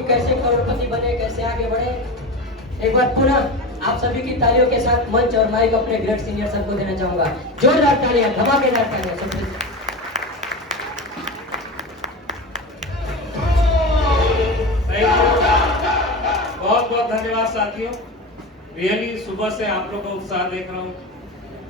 कि कैसे करोड़पति बने, कैसे आगे बढ़े। एक बार पुनः आप सभी की तालियों के साथ मंच और माइक अपने ग्रेट सीनियर सर को देना चाहूंगा। जोरदार तालियां, धमाकेदार तालियां सबके। बहुत बहुत धन्यवाद साथियों। रियली सुबह से आप लोग का उत्साह देख रहा हूँ।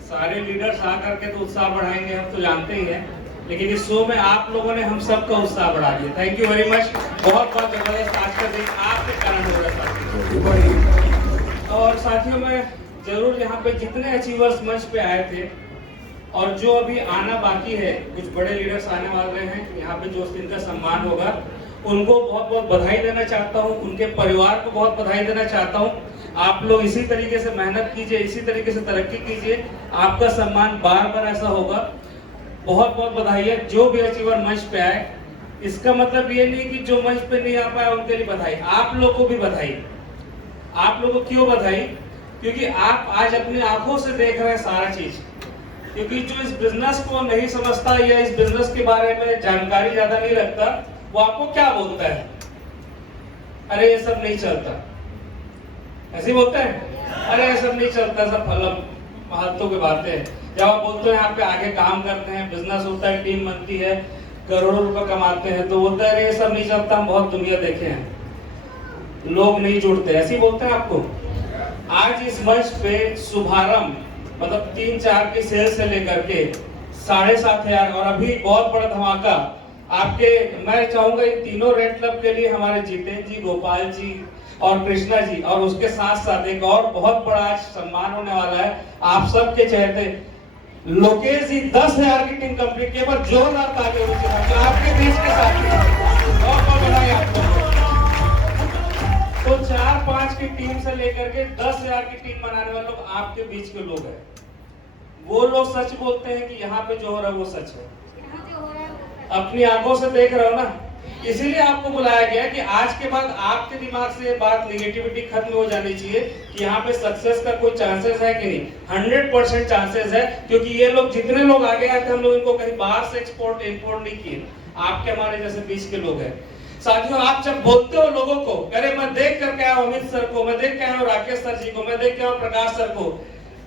सारे लीडर्स आकर के तो उत्साह बढ़ाएंगे, हम तो जानते ही हैं, लेकिन इस शो में आप लोगों ने हम सबका उत्साह बढ़ा दिया। Thank you very much. बहुत बहुत जबरदस्त आज का दिन आपके कारण हो रहा साथियों। और साथियों मैं जरूर यहाँ पे जितने अचीवर्स मंच पे आए थे और जो अभी आना बाकी है, कुछ बड़े लीडर्स आने वाले हैं यहाँ पे जो इनका सम्मान होगा, उनको बहुत बहुत बधाई देना चाहता हूँ। उनके परिवार को बहुत बधाई देना चाहता हूँ। आप लोग इसी तरीके से मेहनत कीजिए, इसी तरीके से तरक्की कीजिए, आपका सम्मान बार बार ऐसा होगा। बहुत बहुत बधाई है जो भी अचीवर मंच पे आए। इसका मतलब ये नहीं कि जो मंच पे नहीं आ पाए उनके लिए बधाई, आप लोग को भी बधाई। आप लोगों को क्यों बधाई? क्योंकि आप आज अपनी आंखों से देख रहे हैं सारा चीज। क्योंकि जो इस बिजनेस को नहीं समझता या इस बिजनेस के बारे में जानकारी ज्यादा नहीं रखता, वो आपको क्या बोलता है? अरे ये सब नहीं चलता, ऐसे बोलते हैं, अरे ये सब नहीं चलता, सब फालतू की बातें हैं। जब आप बोलते हैं यहाँ पे आगे काम करते हैं, बिजनेस होता है, टीम बनती है, करोड़ों रुपए कमाते हैं, तो बोलते हैं अरे ये सब नहीं चलता, हम बहुत दुनिया देखे हैं, लोग नहीं जुड़ते, ऐसे ही बोलते हैं आपको। आज इस मंच पे शुभारंभ मतलब 3-4 की सेल से लेकर के 7,500 और अभी बहुत बड़ा धमाका आपके। मैं चाहूंगा इन तीनों रेड क्लब के लिए हमारे जितेंद्र जी, गोपाल जी और कृष्णा जी, और उसके साथ साथ एक और बहुत बड़ा आज सम्मान होने वाला है आप सबके चहते लोकेश जी। 10,000 की टीम कंप्लीट किए, पर जोरदार तालियां होनी चाहिए आपके बीच के साथ। बहुत बहुत बधाई आपको। तो 4-5 की टीम से लेकर के 10,000 की टीम बनाने वाले लोग आपके बीच के लोग हैं। वो लोग सच बोलते हैं कि यहाँ पे जो हो रहा है वो सच है। अपनी आंखों से देख रहे हो ना, इसीलिए आपको बुलाया गया कि आज के बाद आपके दिमाग से ये बात निगेटिविटी खत्म हो जानी चाहिए कि यहाँ पे सक्सेस का कोई चांसेस है कि नहीं। 100% चांसेस है, क्योंकि ये लोग जितने लोग आगे आए थे हम लोग इनको कहीं बाहर से एक्सपोर्ट इंपोर्ट नहीं किए, आपके हमारे जैसे बीच के लोग हैं। साथियों आप जब बोलते हो लोगों को, अरे मैं देख करके आया अमित सर को, मैं देख के आया राकेश सर जी को, मैं देख के आया प्रकाश सर को,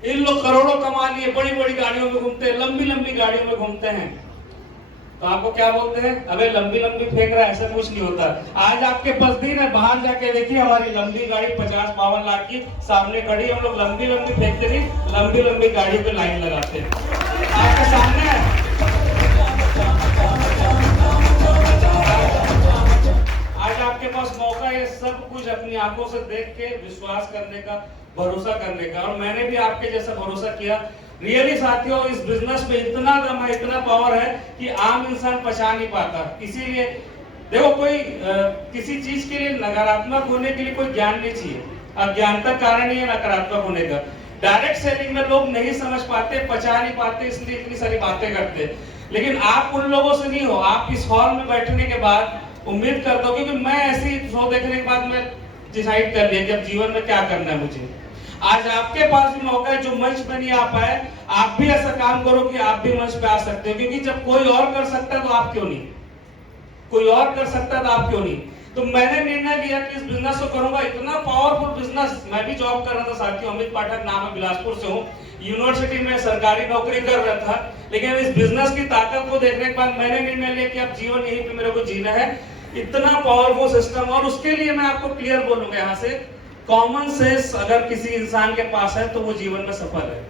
इन लोग करोड़ों कमा लिए, बड़ी बड़ी गाड़ियों में घूमते हैं, लंबी लंबी गाड़ियों में घूमते हैं, तो आपको क्या बोलते हैं? अबे लंबी लंबी फेंक रहा है, ऐसा कुछ नहीं होता। आज आपके पास दिन है, बाहर जाके देखिए हमारी लंबी गाड़ी 50-52 लाख की सामने खड़ी, हम लोग लंबी लंबी फेंकते नहीं, लंबी लंबी गाड़ियों पे लाइन लगाते हैं। आपके सामने है। आज आपके पास मौका है सब कुछ अपनी आंखों से देख के विश्वास करने का, भरोसा करने का, और मैंने भी आपके जैसा भरोसा किया। रियली साथियों इस बिजनेस में इतना दम है, इतना पावर है कि आम इंसान पहचान नहीं पाता। इसीलिए देखो कोई किसी चीज के लिए नकारात्मक होने के लिए कोई ज्ञान नहीं चाहिए, अज्ञानता कारण ही है नकारात्मक होने का। डायरेक्ट सेलिंग में लोग नहीं समझ पाते, पहचान नहीं पाते, इसलिए इतनी सारी बातें करते। लेकिन आप उन लोगों से नहीं हो। आप इस हॉल में बैठने के बाद उम्मीद करता हूँ, क्योंकि मैं ऐसी शो देखने के बाद मैं डिसाइड कर लिया कि अब जीवन में क्या करना है मुझे। आज आपके पास भी मौका है, जो मंच पे नहीं आ पाए आप भी ऐसा काम करो कि आप भी मंच पे आ सकते हो, क्योंकि जब कोई और कर सकता है तो आप क्यों नहीं, कोई और कर सकता है तो आप क्यों नहीं। तो मैंने निर्णय लिया कि इस बिजनेस को करूंगा, इतना पावरफुल बिजनेस। मैं भी जॉब कर रहा था साथियों, अमित पाठक नाम है, बिलासपुर से हूँ, यूनिवर्सिटी में सरकारी नौकरी कर रहा था, लेकिन इस बिजनेस की ताकत को देखने के बाद मैंने निर्णय लिया कि अब जीवन यहीं पे मेरे को जीना है। इतना पावरफुल सिस्टम, और उसके लिए मैं आपको क्लियर बोलूंगा यहाँ से, कॉमन सेंस अगर किसी इंसान के पास है तो वो जीवन में सफल है।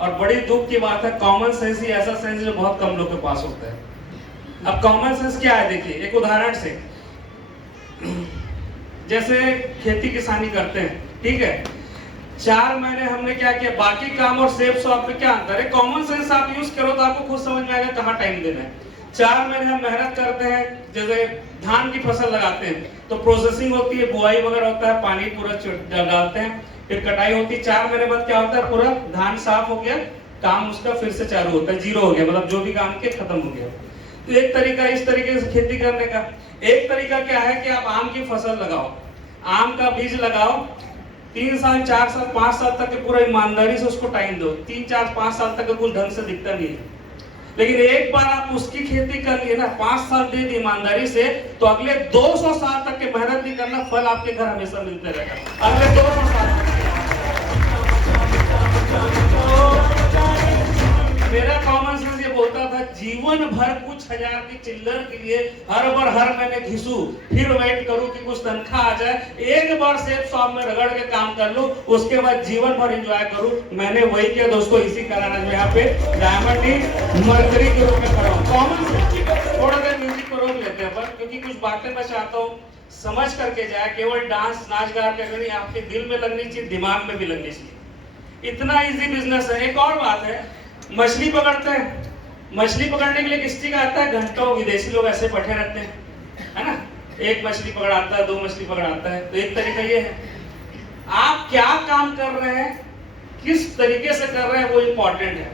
और बड़ी दुख की बात है, कॉमन सेंस ही ऐसा सेंस जो बहुत कम लोग के पास होता है। अब कॉमन सेंस क्या है देखिए, एक उदाहरण से, जैसे खेती किसानी करते हैं, ठीक है, 4 महीने हमने क्या किया, बाकी काम और सेफ शॉप में क्या अंतर है? कॉमन सेंस आप यूज करो तो आपको खुद समझ में आएगा कहाँ टाइम देना है। 4 महीने हम मेहनत करते हैं, जैसे धान की फसल लगाते हैं तो प्रोसेसिंग होती है, बुआई वगैरह होता है, पानी पूरा डालते हैं, फिर कटाई होती है। 4 महीने बाद क्या होता है, पूरा धान साफ हो गया, काम उसका फिर से चालू होता है, जीरो हो गया, मतलब जो भी काम के खत्म हो गया। तो एक तरीका इस तरीके से खेती करने का। एक तरीका क्या है कि आप आम की फसल लगाओ, आम का बीज लगाओ, 3 साल 4 साल 5 साल तक पूरा ईमानदारी से उसको टाइम दो। 3 4 5 साल तक कुछ ढंग से दिखता नहीं है, लेकिन एक बार आप उसकी खेती कर लिए ना, 5 साल दे दी ईमानदारी से, तो अगले 200 साल तक के मेहनत नहीं करना, फल आपके घर हमेशा मिलते रहेगा। अगले 2 साल मेरा कॉमन सेंस ये बोलता था, जीवन भर कुछ हजार की चिल्लर के लिए हर महीने घिसू, फिर वेट करूं कि कुछ तनख्वाह आ जाए, एक बार सेफ शॉप में रगड़ के काम कर लूं, उसके बाद जीवन भर एंजॉय करूं। मैंने वही किया दोस्तों। इसी कारण आज मैं यहाँ पे डायमंड लीग मरकरी के रूप में खड़ा हूं। Common sense. थोड़ा देर म्यूजिक को रोक लेते हैं पर, क्योंकि कुछ बातें मैं चाहता हूँ समझ करके जाए। केवल डांस नाच गा के नहीं, आपके दिल में लगनी चाहिए, दिमाग में भी लगनी चाहिए। इतना इजी बिजनेस है। एक और बात है, मछली पकड़ते हैं, मछली पकड़ने के लिए किस चीज आता है, घंटों विदेशी लोग ऐसे बैठे रहते हैं, है ना, एक मछली पकड़ाता है, 2 मछली पकड़ाता है। तो एक तरीका ये है, आप क्या काम कर रहे हैं, किस तरीके से कर रहे हैं, वो इंपॉर्टेंट है।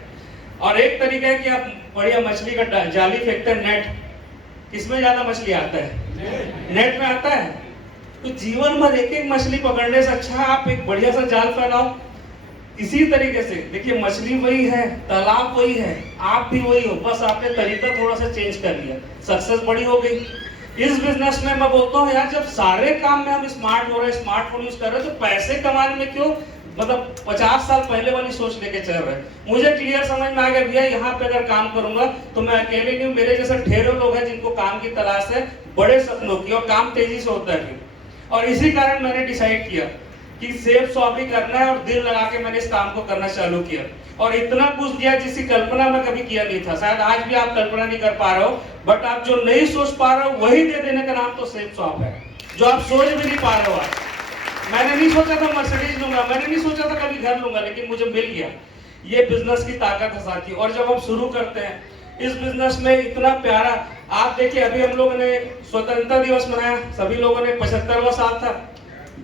और एक तरीका है कि आप बढ़िया मछली का जाली फेंकते हैं, नेट, किसमें ज्यादा मछली आता है, नेट में आता है। तो जीवन भर एक एक मछली पकड़ने से अच्छा आप एक बढ़िया सा जाल फैलाओ। इसी तरीके से देखिए, मछली वही है, तालाब वही है, आप भी वही हो, बस आपने तरीका थोड़ा सा चेंज कर लिया, सक्सेस बड़ी हो गई। इस बिजनेस में मैं बोलता हूँ यार, जब सारे काम में हम स्मार्ट हो रहे हैं, स्मार्टफोन यूज कर रहे हैं, तो पैसे कमाने में क्यों मतलब 50 साल पहले वाली सोच लेके चल रहे हैं। मुझे क्लियर समझ में आ गया भैया, यहाँ पे अगर काम करूंगा तो मैं अकेले नहीं हूँ, मेरे जैसे ढेरों लोग हैं जिनको काम की तलाश है, बड़े सपनों की, और काम तेजी से होता है फिर। और इसी कारण मैंने डिसाइड किया कि सेफ शॉप ही करना है, और दिल लगा के मैंने इस काम को करना चालू किया। और इतना कुछ दिया जिसकी कल्पना मैं कभी किया नहीं था। शायद आज भी आप कल्पना नहीं कर पा रहे हो, बट आप जो नहीं सोच पा रहे हो वही दे देने का नाम तो सेफ शॉप है, जो आप सोच भी नहीं पा रहे हो आज। मैंने नहीं सोचा था मर्सिडीज लूंगा, मैंने नहीं सोचा था कभी घर लूंगा, लेकिन मुझे मिल गया। ये बिजनेस की ताकत है साथी। और जब हम शुरू करते हैं इस बिजनेस में, इतना प्यारा, आप देखिए अभी हम लोगों ने स्वतंत्रता दिवस मनाया, सभी लोगों ने 75वां साल था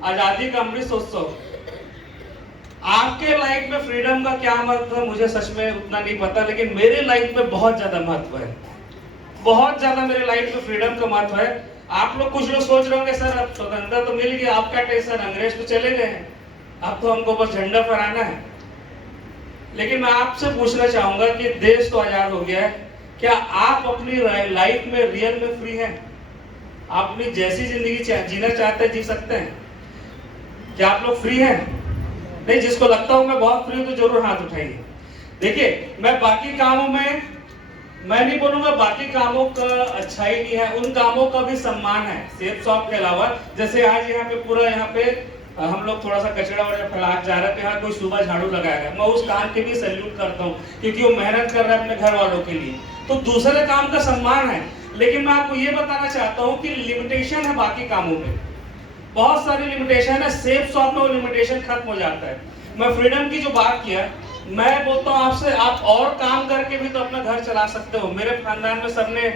आजादी का अमृत महोत्सव। आपके लाइफ में फ्रीडम का क्या महत्व है मुझे सच में उतना नहीं पता, लेकिन मेरे लाइफ में बहुत ज्यादा महत्व है, बहुत ज्यादा मेरे लाइफ में फ्रीडम का महत्व है। आप लोग कुछ लोग सोच रहे होंगे सर अब स्वतंत्रता तो मिल गया, आप क्या टेंशन, अंग्रेज तो चले गए हैं, अब तो हमको बस झंडा फहराना है। लेकिन मैं आपसे पूछना चाहूंगा कि देश तो आजाद हो गया है, क्या आप अपनी लाइफ में रियल में फ्री हैं? आप अपनी जैसी जिंदगी जीना चाहते हैं जी सकते हैं? क्या आप लोग फ्री हैं? नहीं, जिसको लगता हूं मैं बहुत फ्री हूं तो जरूर हाथ उठाइए। देखिए, मैं बाकी कामों में मैं नहीं बोलूंगा बाकी कामों का अच्छा ही नहीं है, उन कामों का भी सम्मान है सेफ शॉप के अलावा। जैसे आज यहाँ पे पूरा यहाँ पे हम लोग थोड़ा सा कचरा वगैरह फैला जा रहे थे, यहाँ कोई सुबह झाड़ू लगाएगा, मैं उस काम के भी सैल्यूट करता हूँ, क्योंकि वो मेहनत कर रहा है अपने घर वालों के लिए, तो दूसरे काम का सम्मान है। लेकिन मैं आपको ये बताना चाहता हूँ कि लिमिटेशन है बाकी कामों में, बहुत सारी लिमिटेशन है, सेफ शॉप में वो लिमिटेशन खत्म हो जाता है। मैं फ्रीडम की जो बात किया, मैं बोलता हूँ आपसे, आप और काम करके भी तो अपना घर चला सकते हो। मेरे खानदान में सबने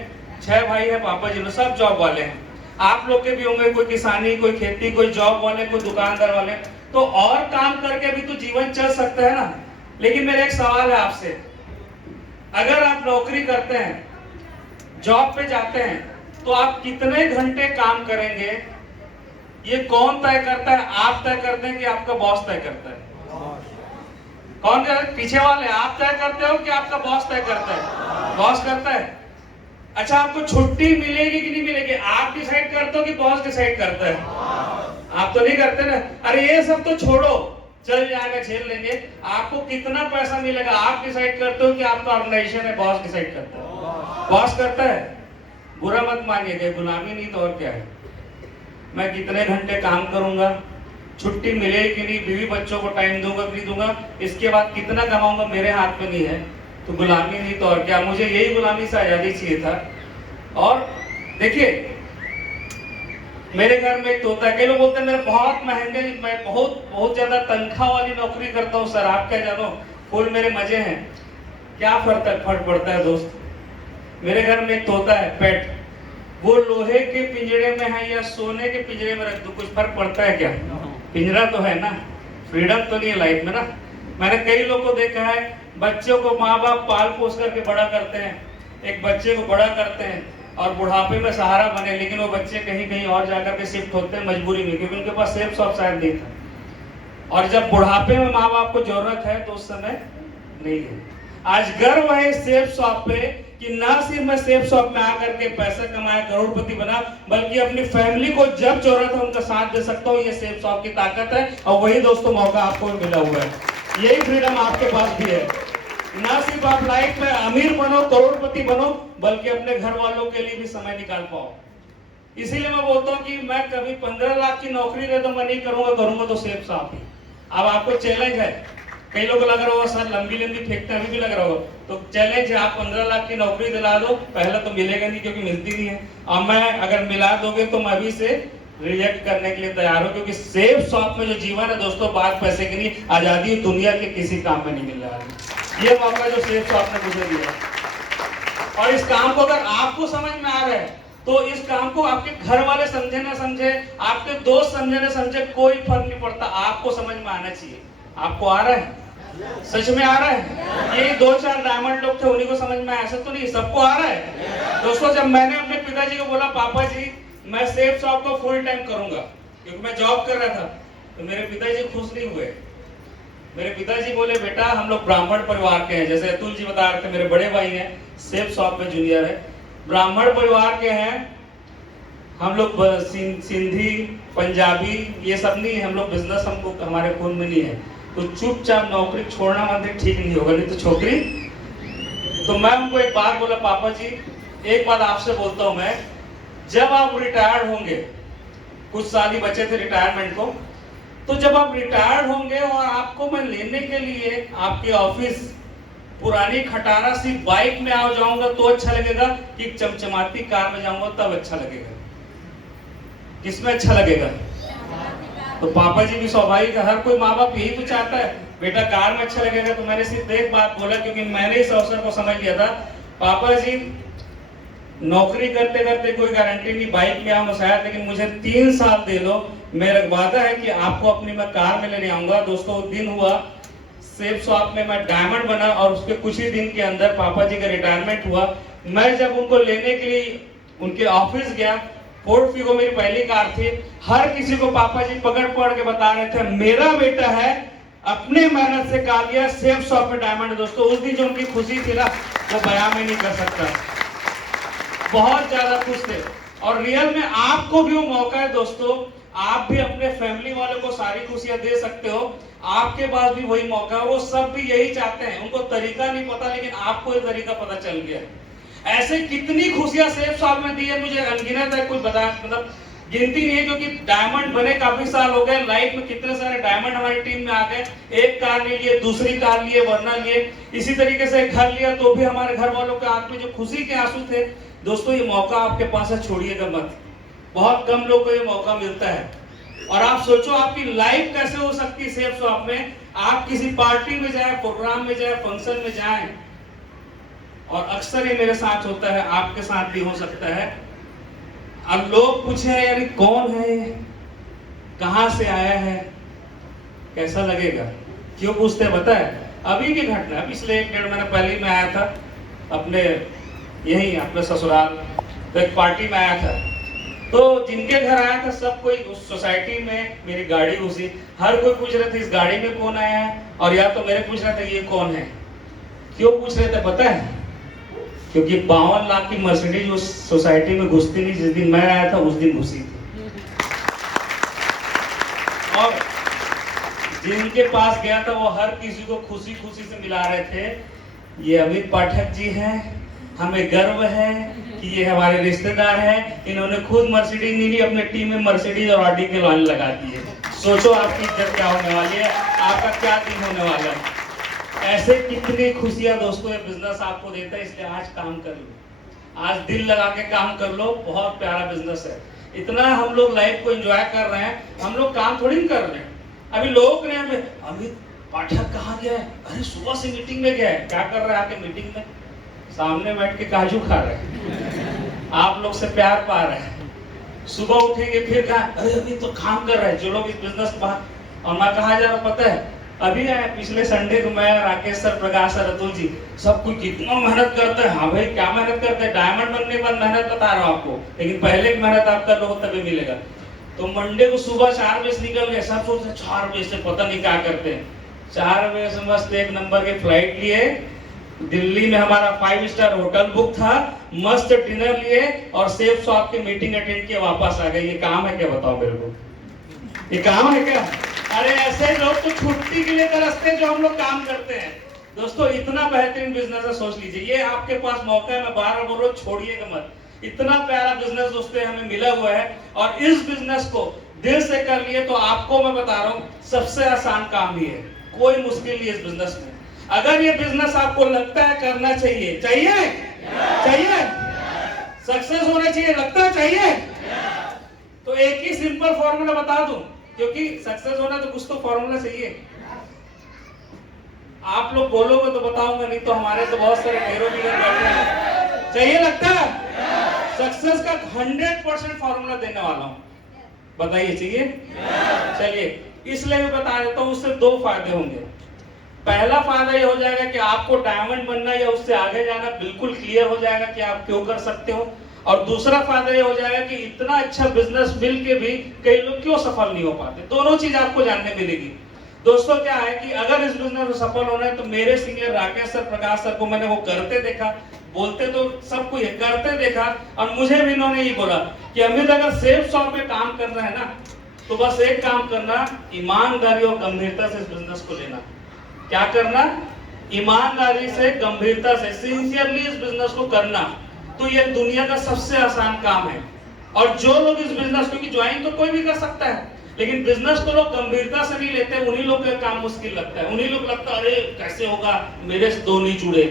6 भाई है, पापा जी लोग सब जॉब वाले हैं, आप लोग के भी होंगे, कोई किसानी, कोई खेती, कोई जॉब वाले, कोई दुकानदार वाले, तो और काम करके भी तो जीवन चल सकता है ना। लेकिन मेरा एक सवाल है आपसे, अगर आप नौकरी करते हैं, जॉब पे जाते हैं, तो आप कितने घंटे काम करेंगे, ये कौन तय करता है? आप तय करते हैं कि आपका बॉस तय करता है? कौन कर? पीछे वाले आप तय करते हो कि आपका बॉस तय करता है? बॉस करता है। अच्छा, आपको छुट्टी मिलेगी कि नहीं मिलेगी, आप डिसाइड करते हो कि बॉस डिसाइड करता है? आप तो नहीं करते ना। अरे ये सब तो छोड़ो, चल जाएगा, झेल लेंगे। आपको कितना पैसा मिलेगा आप डिसाइड करते हो कि आपका ऑर्गेनाइजेशन है बॉस डिसाइड करता है? बॉस करता है। बुरा मत मानिएगा, गुलामी नहीं तो और क्या है। मैं कितने घंटे काम करूंगा, छुट्टी मिलेगी कि नहीं, बीवी बच्चों को टाइम दूंगा कि नहीं दूंगा, इसके बाद कितना कमाऊंगा मेरे हाथ में नहीं है, तो गुलामी नहीं तो और क्या। मुझे यही गुलामी से आजादी चाहिए था। और देखिए, मेरे घर में एक तोता है, कई लोग बोलते हैं मेरे बहुत महंगे, मैं बहुत ज्यादा तनख्वाह वाली नौकरी करता हूँ। सर आप क्या जानो, फुल मेरे मजे हैं। क्या फर्क पड़ता है दोस्त? मेरे घर में एक तोता है, पेट, वो लोहे के पिंजरे में है या सोने के पिंजरे में रख दो, कुछ फर्क पड़ता है क्या? पिंजरा तो है ना, फ्रीडम तो नहीं है लाइफ में ना। मैंने कई लोगों को देखा है, बच्चों को माँ बाप पाल पोस करके बड़ा करते हैं, एक बच्चे को बड़ा करते हैं और बुढ़ापे में सहारा बने, लेकिन वो बच्चे कहीं और जाकर के शिफ्ट होते हैं मजबूरी में, क्योंकि उनके पास सेफ शॉप शायद नहीं था। और जब बुढ़ापे में माँ बाप को जरूरत है तो उस समय नहीं है। आज गर्व है सेफ शॉप पे कि ना सिर्फ मैं सेफ शॉप में आकर के पैसा कमाया, करोड़पति बना, बल्कि अपनी फैमिली को जब जरूरत है उनका साथ दे सकता हूँ। ये सेफ शॉप की ताकत है और वही दोस्तों मौका आपको मिला हुआ है। यही फ्रीडम आपके पास भी है। ना सिर्फ आप लाइफ में अमीर बनो, करोड़पति बनो, बल्कि अपने घर वालों के लिए भी समय निकाल पाओ। इसीलिए मैं बोलता हूँ कि मैं कभी 15 लाख की नौकरी दे तो मैं नहीं करूंगा, करूंगा तो सेफ शॉप ही। अब आपको चैलेंज है, कई लोग लग रहा होगा सर लंबी लंबी फेंकते हैं, अभी भी लग रहा होगा, तो चैलेंज है आप 15 लाख की नौकरी दिला दो। पहला तो मिलेगा नहीं क्योंकि मिलती नहीं है, और मैं अगर मिला दोगे तो मैं अभी से रिजेक्ट करने के लिए तैयार हूं, क्योंकि सेफ शॉप में जो जीवन है दोस्तों, बात पैसे की नहीं, आजादी दुनिया के किसी काम में नहीं मिल रहा है। ये मौका जो सेफ शॉप ने मुझे दिया, और इस काम को अगर आपको समझ में आ रहा है तो इस काम को आपके घर वाले समझे ना समझे, आपके दोस्त समझे ना समझे, कोई फर्क नहीं पड़ता, आपको समझ में आना चाहिए। आपको आ रहा है? सच में आ रहा है? ये 2-4 डायमंड लोग थे, उन्हीं को समझ में आया, ऐसा तो नहीं, सबको आ रहा है। दोस्तों जब मैंने अपने पिताजी को बोला पापा जी मैं सेफ शॉप को फुल टाइम करूंगा, क्योंकि मैं जॉब कर रहा था, तो मेरे पिताजी खुश नहीं हुए। मेरे पिताजी बोले बेटा हम लोग ब्राह्मण परिवार के हैं, जैसे अतुल जी बता रहे थे, मेरे बड़े भाई हैं, सेफ शॉप में जूनियर है, ब्राह्मण परिवार के हैं हम लोग, सिंधी पंजाबी ये सब नहीं, हम लोग बिजनेस हमको हमारे खून में नहीं है, तो चुपचाप नौकरी छोड़ना मतलब ठीक नहीं होगा, नहीं तो छोकरी। तो मैं उनको एक बात बोला पापा जी एक बात आपसे बोलता हूं मैं, जब आप रिटायर्ड होंगे, कुछ साल ही बचे थे रिटायरमेंट को, तो जब आप रिटायर्ड होंगे और आपको मैं लेने के लिए आपके ऑफिस पुरानी खटारा सी बाइक में आ जाऊंगा तो अच्छा लगेगा कि चमचमाती कार में जाऊंगा तब अच्छा लगेगा? किसमें अच्छा लगेगा? तो पापा जी भी स्वाभाविक है, हर कोई माँ बाप यही तो चाहता है बेटा कार में अच्छा लगेगा। तो मैंने सिर्फ एक बात बोला, क्योंकि मैंने इस अवसर को समझ लिया था, पापा जी नौकरी करते करते कोई गारंटी नहीं बाइक में आऊंगा शायद, लेकिन मुझे 3 साल दे दो, मेरा वादा है कि आपको अपनी मैं कार में लेने आऊंगा। दोस्तों दिन हुआ, सेफ शॉप में मैं डायमंड बना, और उसके कुछ ही दिन के अंदर पापा जी का रिटायरमेंट हुआ। मैं जब उनको लेने के लिए उनके ऑफिस गया, फोर्ड फिगो मेरी पहली कार थी, हर किसी को पापा जी पकड़ पकड़ के बता रहे थे मेरा बेटा है, अपने मेहनत से कार लिया, सेफ शॉप में डायमंड। दोस्तों उस दिन जो उनकी खुशी थी ना, वो बयां में नहीं कर सकता, बहुत ज्यादा खुश थे। और रियल में आपको भी वो मौका है दोस्तों, आप भी अपने फैमिली वालों को सारी खुशियां दे सकते हो, आपके पास भी वही मौका है। वो सब भी यही चाहते हैं, उनको तरीका नहीं पता, लेकिन आपको ये तरीका पता चल गया। ऐसे कितनी खुशियां सेफ शॉप में दी है, मुझे अनगिनत है, कुछ बता मतलब गिनती नहीं है, क्योंकि डायमंड बने काफी साल हो गए, लाइफ में कितने सारे डायमंड हमारी टीम में आ गए। एक कार ले लिए, दूसरी कार लिए, वरना लिए, इसी तरीके से घर लिया, तो भी हमारे घर वालों के आंख में जो खुशी के आंसू थे। दोस्तों ये मौका आपके पास है, छोड़िएगा मत, बहुत कम लोग को ये मौका मिलता है। और आप सोचो आपकी लाइफ कैसे हो सकती है सेफ शॉप में। आप किसी पार्टी में जाए, प्रोग्राम में जाए, फंक्शन में जाए, और अक्सर ये मेरे साथ होता है, आपके साथ भी हो सकता है, अब लोग पूछे यार कौन है, कहां से आया है, कैसा लगेगा? क्यों पूछते हैं पता है? अभी की घटना, पिछले 1-1.5 महीने पहले ही मैं आया था अपने यही अपने ससुराल, तो एक पार्टी में आया था, तो जिनके घर आया था सब कोई उस सोसाइटी में, मेरी गाड़ी उसी, हर कोई पूछ रहे थे इस गाड़ी में कौन आया है, और या तो मेरे पूछ रहे थे ये कौन है। क्यों पूछ रहे थे पता है? क्योंकि 52 लाख की मर्सिडीज उस सोसाइटी में घुसती नहीं, जिस दिन मैं आया था उस दिन घुसी थी। और जिनके पास गया था वो हर किसी को खुशी खुशी से मिला रहे थे, ये अमित पाठक जी हैं, हमें गर्व है कि ये हमारे रिश्तेदार हैं, इन्होंने खुद मर्सिडीज नहीं ली, अपने टीम में मर्सिडीज और ऑडी के लाइन लगा दी है। सोचो आपकी इज्जत क्या होने वाली है, आपका क्या दिन होने वाला है। ऐसे कितनी खुशियां दोस्तों ये बिजनेस आपको देता है, इसलिए आज काम कर लो, आज दिल लगा के काम कर लो, बहुत प्यारा बिजनेस है। इतना हम लोग लाइफ को एंजॉय कर रहे हैं, हम लोग काम थोड़ी कर रहे हैं। अभी लोग ने हमें अमित पाठक कहाँ गया है, अरे सुबह से मीटिंग में गया है, क्या कर रहे हैं आके मीटिंग में? सामने बैठ के काजू खा रहे हैं, आप लोग से प्यार पा रहे हैं। सुबह उठेंगे फिर कहा अरे अभी तो काम कर रहे हैं जो लोग इस बिजनेस में। और मैं कहा जा रहा पता है, अभी आया पिछले संडे को मैं, राकेश सर, प्रकाश सर, अतुल जी, सब कुछ कितना मेहनत करते हैं। हाँ भाई क्या मेहनत करते हैं, डायमंड बनने के बाद मेहनत बता रहा हूँ आपको, लेकिन पहले की मेहनत आप कर लो तभी मिलेगा। तो मंडे को सुबह 4 बजे से निकल गए, सब सोचते 4 बजे से पता नहीं क्या करते हैं। 4 बजे से मस्त 1 नंबर के फ्लाइट लिए, दिल्ली में हमारा 5 स्टार होटल बुक था, मस्त डिनर लिए और सेफ शॉप की मीटिंग अटेंड किए, वापस आ गए। ये काम है क्या, बताओ मेरे को, ये काम है क्या? अरे ऐसे लोग तो छुट्टी के लिए तरसते हैं जो हम लोग काम करते हैं। दोस्तों इतना बेहतरीन बिजनेस है, सोच लीजिए, ये आपके पास मौका है, मैं बार बार बोल रहा हूं, छोड़िएगा मत। इतना प्यारा बिजनेस दोस्तों हमें मिला हुआ है, और इस बिजनेस को दिल से कर लिए तो आपको मैं बता रहा हूं सबसे आसान काम ही है, कोई मुश्किल नहीं इस बिजनेस में। अगर ये बिजनेस आपको लगता है करना चाहिए, चाहिए सक्सेस होना चाहिए, लगता है चाहिए, तो एक ही सिंपल फॉर्मूला बता दूं, क्योंकि सक्सेस होना तो कुछ तो फॉर्मूला चाहिए। आप लोग बोलोगे तो बताऊंगा, नहीं तो हमारे तो बहुत सारे ढेरों लीडर बैठे हैं। चाहिए, लगता है सक्सेस का 100% फॉर्मूला देने वाला हूं, बताइए चाहिए? चलिए इसलिए मैं बता देता हूं, उससे 2 फायदे होंगे। पहला फायदा ये हो जाएगा कि आपको डायमंड बनना या उससे आगे जाना बिल्कुल क्लियर हो जाएगा कि आप क्यों कर सकते हो, और दूसरा फायदा ये हो जाएगा कि इतना अच्छा बिजनेस मिल के भी कई लोग क्यों सफल नहीं हो पाते। दोनों चीज आपको जानने मिलेगी। दोस्तों क्या है कि अगर इस बिजनेस में सफल होना है तो मेरे सीनियर राकेश सर, प्रकाश सर को मैंने वो करते देखा, बोलते तो सबको ये करते देखा, और मुझे भी इन्होंने ये बोला कि अमित अगर सेफ शॉप में काम करना है ना तो बस एक काम करना, ईमानदारी और गंभीरता से इस बिजनेस को लेना। क्या करना? ईमानदारी से, गंभीरता से, सिंसियरली इस बिजनेस को करना, तो ये दुनिया का सबसे आसान काम है। और जो लोग इस बिजनेस, क्योंकि ज्वाइन तो कोई भी कर सकता है, लेकिन बिजनेस को लोग गंभीरता से नहीं लेते, उन्हीं लोग का काम मुश्किल लगता है। उन्हीं लोग लगता है अरे कैसे होगा, मेरे से 2 नहीं जुड़े।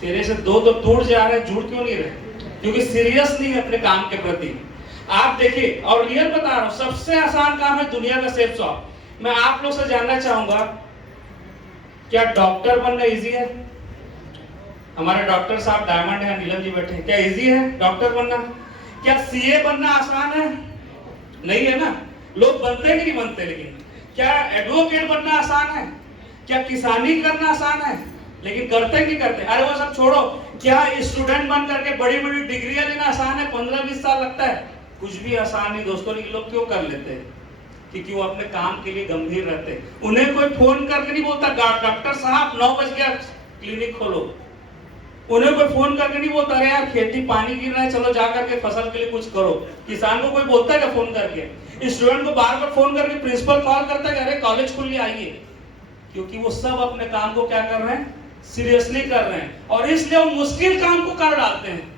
तेरे से 2 तो टूट जा रहे, जुड़ क्यों नहीं रहे? क्योंकि सीरियस नहीं है अपने काम के प्रति। आप देखिए, और रियल बता रहा हूं, सबसे आसान काम है दुनिया का सेफ शॉप। मैं आप लोग से जानना चाहूंगा, क्या डॉक्टर बनना इजी है? हमारे डॉक्टर साहब डायमंड है, नीलम जी बैठे हैं, क्या इजी है डॉक्टर बनना? क्या सीए बनना आसान है? नहीं है ना, लोग बनते कि नहीं बनते। लेकिन क्या एडवोकेट बनना आसान है? क्या किसानी करना आसान है? लेकिन करते नहीं करते। अरे वो सब छोड़ो, क्या स्टूडेंट बन करके बड़ी बड़ी डिग्रियां लेना आसान है? 15-20 साल लगता है, कुछ भी आसान नहीं दोस्तों। लेकिन लोग क्यों कर लेते हैं? क्योंकि वो अपने काम के लिए गंभीर रहते हैं। उन्हें कोई फोन करके नहीं बोलता डॉक्टर साहब 9 बज गया क्लिनिक खोलो। उन्हें कोई फोन करके नहीं बोलता अरे यार खेती पानी गिर रहा है, चलो जा करके फसल के लिए कुछ करो। किसान को कोई बोलता है क्या फोन करके? स्टूडेंट को बार बार फोन करके प्रिंसिपल कॉल करता है कि अरे कॉलेज खुल गया आइए। क्योंकि वो सब अपने काम को क्या कर रहे हैं? सीरियसली कर रहे हैं, और इसलिए वो मुश्किल काम को कर डालते हैं।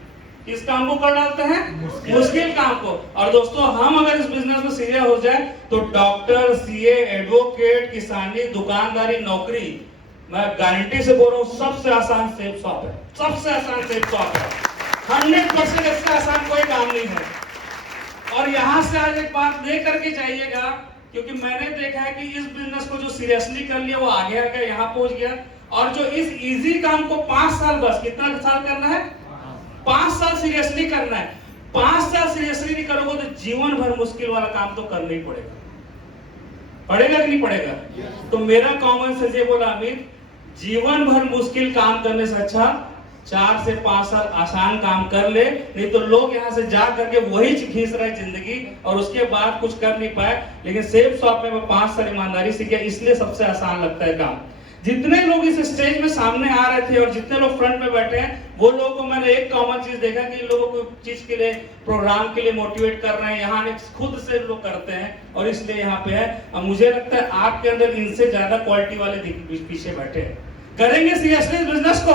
किस काम को कर डालते हैं? मुश्किल काम को। और दोस्तों हम अगर इस बिजनेस में सीरियस हो जाए तो डॉक्टर, सीए, एडवोकेट, किसानी, दुकानदारी, नौकरी, मैं गारंटी से बोल रहा हूँ सबसे आसान सेफ शॉप है। सबसे आसान सेफ शॉप है, 100% इससे आसान कोई काम नहीं है। और यहाँ से आज एक बात ले करके जाइएगा, क्योंकि मैंने देखा है कि इस बिजनेस को जो सीरियसली कर लिया वो आगे आगे यहाँ पहुंच गया, और जो इस इजी काम को 5 साल, बस कितना साल करना है? 5 साल सीरियसली करना है। 5 साल सीरियसली नहीं करोगे तो जीवन भर मुश्किल वाला काम तो करना ही पड़ेगा। पड़ेगा कि नहीं पड़ेगा? तो मेरा कॉमन सेंस ये बोला अमित, जीवन भर मुश्किल काम करने से अच्छा 4 से 5 साल आसान काम कर ले। नहीं तो लोग यहाँ से जा करके वही घिस रहे जिंदगी और उसके बाद कुछ कर नहीं पाए। लेकिन सेफ शॉप में मैं 5 साल ईमानदारी से किया, इसलिए सबसे आसान लगता है काम। जितने लोग इस स्टेज में सामने आ रहे थे और जितने लोग फ्रंट में बैठे हैं, वो लोगों को मैंने एक कॉमन चीज देखा कि इन लोगों को चीज के लिए, प्रोग्राम के लिए मोटिवेट कर रहे हैं। यहाँ खुद से लोग करते हैं और इसलिए यहाँ पे है। और मुझे लगता है आपके अंदर इनसे ज्यादा क्वालिटी वाले पीछे बैठे हैं। करेंगे सीरियसली इस बिजनेस को?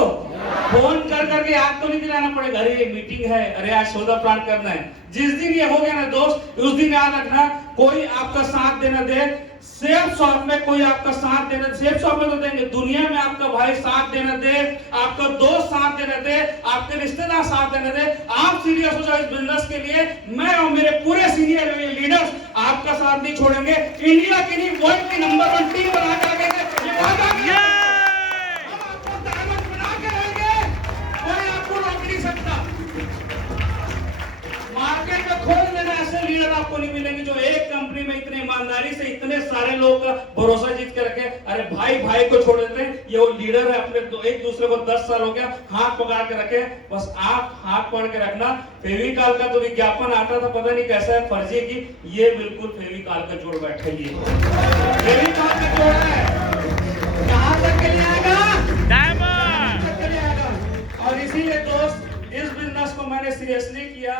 फोन कर करके आप तो नहीं दिलाना पड़ेगा, अरे मीटिंग है, अरे आज सौदा प्लान करना है। जिस दिन ये हो गया ना दोस्त, उस दिन याद रखना, कोई आपका साथ देना दे, सेफ शॉप में कोई आपका साथ देना, सेफ शॉप में तो देंगे, दुनिया में आपका भाई साथ देना दे, आपका दोस्त साथ देना दे, आपके रिश्तेदार साथ देना दे, आप सीरियस हो जाओ इस बिजनेस के लिए, मैं और मेरे पूरे सीनियर लीडर्स आपका साथ नहीं छोड़ेंगे। इंडिया की नहीं, वर्ल्ड की नंबर 1 टीम बना के आगे मार्केट में खोल देना। ऐसे लीडर आपको नहीं मिलेंगे जो एक कंपनी में इतने ईमानदारी से इतने सारे लोग का भरोसा जीत के रखे। अरे भाई भाई को छोड़ देते हैं, ये वो लीडर है, अपने एक दूसरे को 10 साल हो गया हाथ पकड़ के रखे। बस आप हाथ पकड़ के रखना। फेविकॉल का तो विज्ञापन आता था, पता नहीं कैसा है, फर्जी की, ये बिल्कुल फेविकॉल का जोड़ बैठा ही है। फेविकॉल का जोड़ है, कहां तक के लिए आएगा? डायमंड ने सीरियसली किया,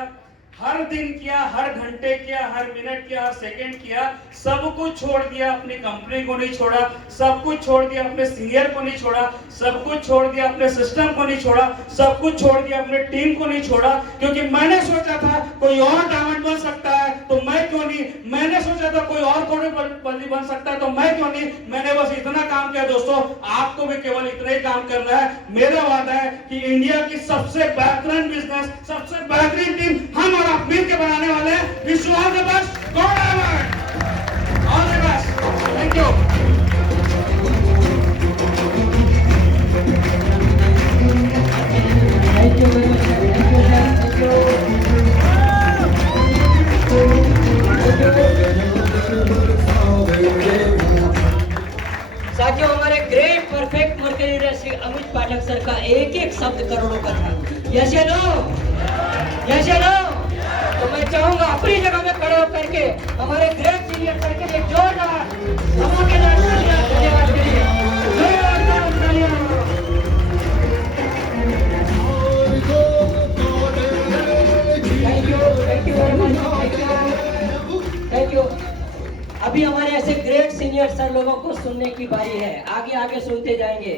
हर दिन किया, हर घंटे किया, हर मिनट किया, हर सेकंड किया, सब कुछ छोड़ दिया, अपनी कंपनी को नहीं छोड़ा, सब कुछ छोड़ दिया, अपने सीनियर को नहीं छोड़ा, सब कुछ छोड़ दिया, अपने सिस्टम को नहीं छोड़ा, सब कुछ छोड़ दिया, अपने टीम को नहीं छोड़ा, क्योंकि मैंने सोचा था कोई और डायमंड बन सकता है तो मैं क्यों नहीं, मैंने सोचा था कोई और करोड़पति बन सकता है तो मैं क्यों नहीं, मैंने बस इतना काम किया। दोस्तों, आपको भी केवल इतना ही काम करना है। मेरा वादा है कि इंडिया की सबसे बेहतरीन बिजनेस, सबसे बेहतरीन टीम हम और आप मिल के बनाने वाले हैं। Wish you all the best, go diamond, all the best, thank you. Thank you very much, thank you sir, साथियों, हमारे great perfect mercury leader Shri Amit Pathak sir का एक एक शब्द करोड़ों का था। यस या नो? यस या नो? तो मैं चाहूंगा अपनी जगह में खड़े होकर के हमारे ग्रेट सीनियर सर के लिए जोरदार धमाकेदार तालियां धन्यवाद करिए। जोरदार तालियां। Thank you very much, thank you. अभी हमारे ऐसे ग्रेट सीनियर सर लोगों को सुनने की बारी है, आगे आगे सुनते जाएंगे।